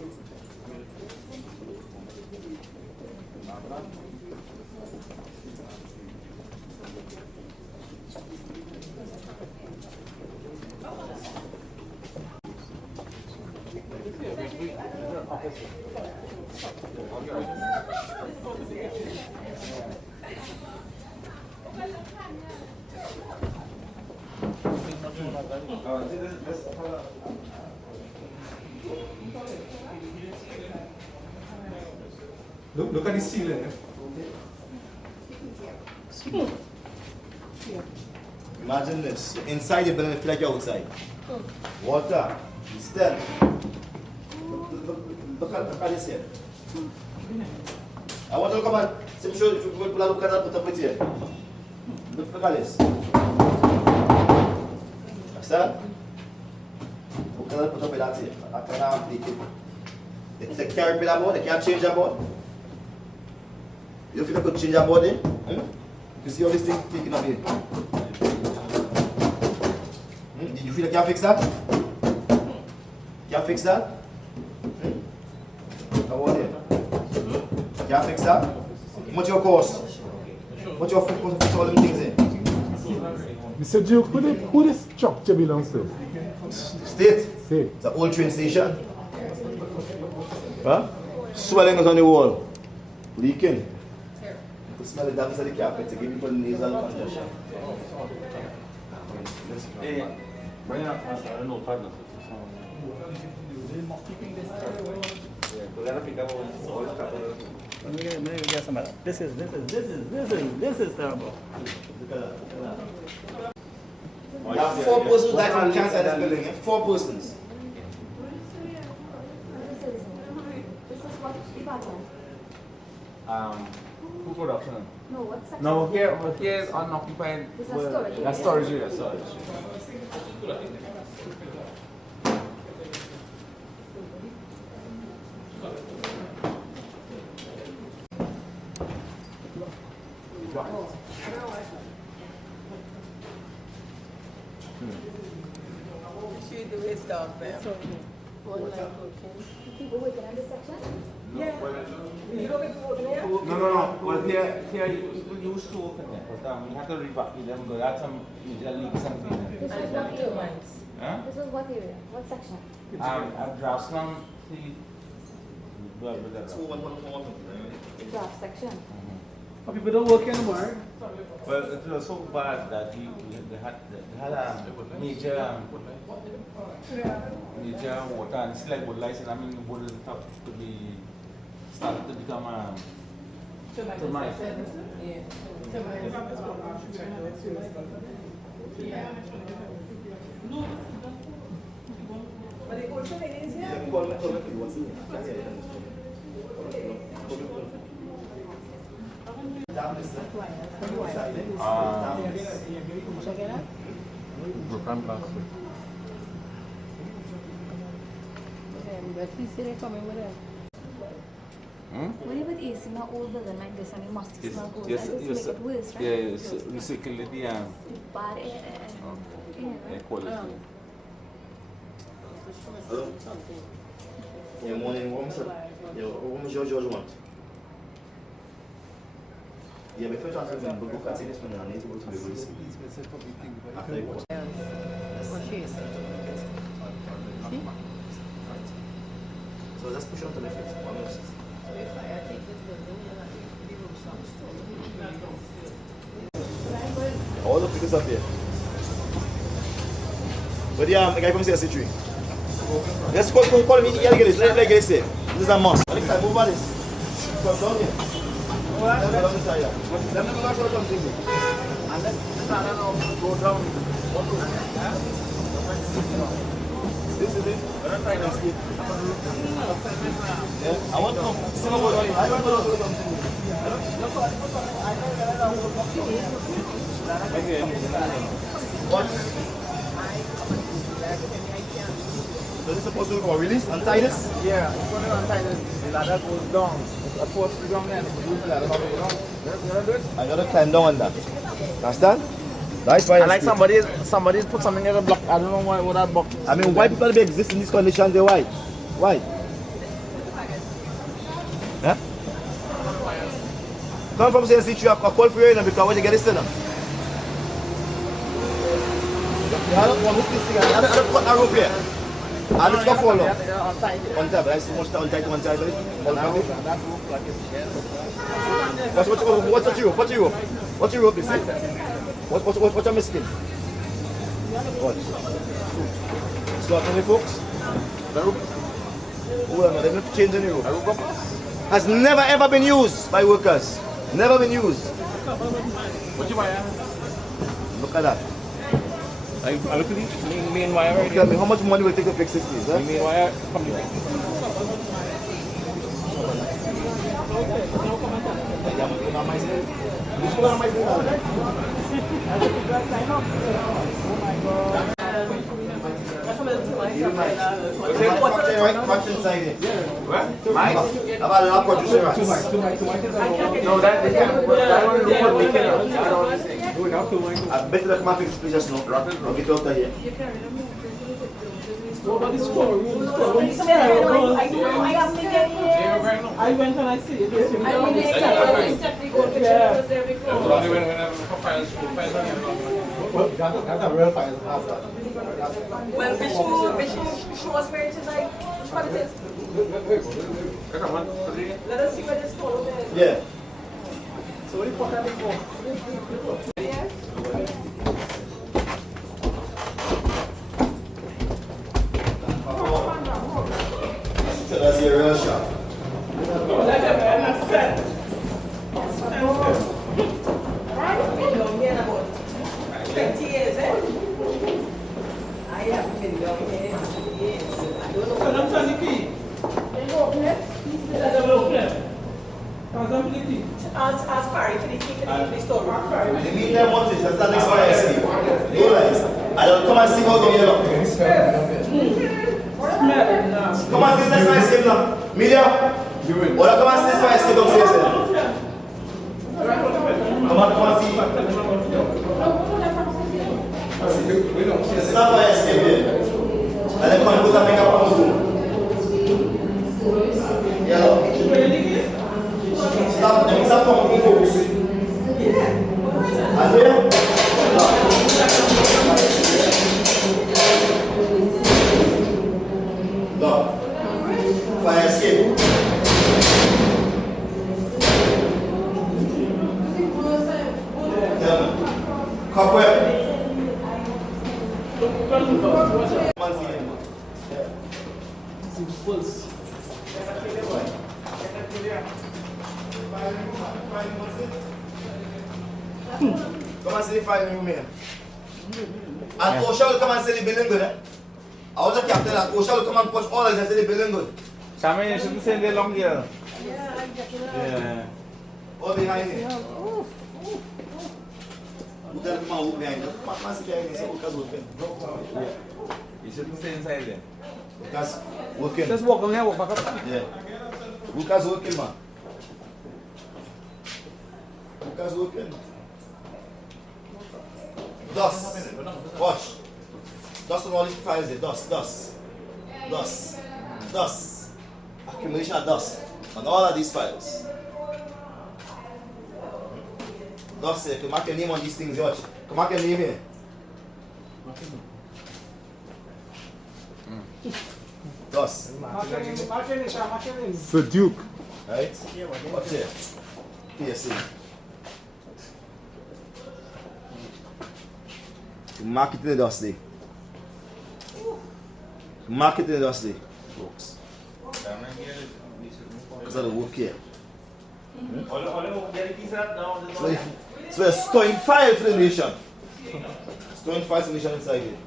Look at the ceiling. Imagine this. You're inside the building, you feel like you're outside. Water, step. Look at this here. I want you to come and see, show if you will look at that, put up it here. Look at this. Understand? Look at that, put up it that here. I can't take it. They can't repeat that board, they can't change that board. You feel like you could change that board in? You see all these things taking up here? Did you feel like you can fix that? Can you fix that? How about it? Can you fix that? What's your course? What's your course to fix all them things in? Mr. Duke, who this structure belongs to? State. State. It's an old train station. Huh? Swelling is on the wall. Leaking. You can smell the damp inside the carpet to give people nasal congestion. Bring up, I don't know, partner. Let me get some of that. This is terrible. There are 4 persons who died from cancer in this building. 4 persons. department? Food production. No, what section? No, here is unoccupied. This is storage area. That's storage area, storage. She do his stuff, man. People working on this section? No. Well, here we used to open there, but we had to repack them. But that's some leaks and things. This was what area? Huh? This was what area? What section? Draftsman, Draft section. People don't work anymore. Well, it was so bad that they had a major water and it's like wood lights, and I mean wood is top to be started to become termite. But the old thing is here. Broken glass. But he said they're coming with it. When you put AC in an old building like this and you must smell good, Yes, and this make it worse, right? yeah, recycle the Bad air. air quality. Hello? Yeah, morning, what sir? Yeah, what was George want? Yeah, before transfer the book, I say this one, I need to go to the police. After it was. What she is. So just push on to the fifth. All the figures up here. But yeah, the guy from CSC3. Let's call me, get this. Let get this. This is a must. Alex, I move on this. Come down here. Let me go down this side. Let me go down something. And then go down. This is it. Yeah, I want to see what I want to do something. What? So this is supposed to go release, untie this? Yeah, it's going to untie this. The ladder goes down. It's a force to down there and it's use the ladder all the way down. You want to do it? I gotta climb down on that. Understand? That's why. And like somebody's put something in the block. I don't know what that block. I mean, why people be exist in this condition? They why? Why? Huh? Come from CSC, I call for you because when you get this in. I don't want to hook this thing. I don't cut a rope here. I just go follow. One time, I see much untied one side. What's your rope? What's your rope? This thing? What am I missing? What? Slot on the folks? The rope? Oh, no, they've never changed any rope. Has never ever been used by workers. Never been used. What you buy? Look at that. I look at it. Main wire already. Tell me, how much money will it take to fix this place? Huh? Main wire complete. What's inside it? What? Mike? How about a lot of producer rats? No, that one is for making it. I bet that my fix is just not rotten. I'll get out of here. What about the storeroom? I went and I see it. Well, that's a real fire. Well, which show us where it is like, which one it is. Let us see where this store is. Yeah. So what do you put that before? Yes. That's a real shot. Been down here about 20 years, eh? I haven't been down here in years. I don't know. So I'm trying to keep. That's a little clip. fall down here, look. Come on, this fire escape now. Media. What come on, this fire escape downstairs. Come on, see. This is not fire escape here. And then come and put that makeup on the room. Yeah, look. Stop pumping folks. And here? Look. Fire escape. Yeah, man. Cobweb. Come and see the file room here. And OSHA will come and see the building good. I was the captain and OSHA will come and push all of us and see the building good. Sammy, you shouldn't send it long here. Yeah, All behind here. Who tell them who behind you? Man, see behind here, so who can work? You shouldn't stay inside there. Who can working? Just walk on here, walk back up. Yeah. Who can working, man? Who can working? Dust. Watch. Dust on all these files there. Dust. Accumulation of dust on all of these files. Dust here. Come mark your name on these things, watch. Come mark your name here. Dust. Sir Duke. Right? Watch here. PSA. Mark it in the dust there. Mark it in the dust there, folks. Because of the work here. So we're storing file for the nation. Storing files for the nation inside here.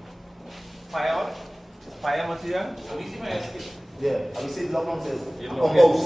Fire material? Yeah, have you seen the lockdown says? Pump house.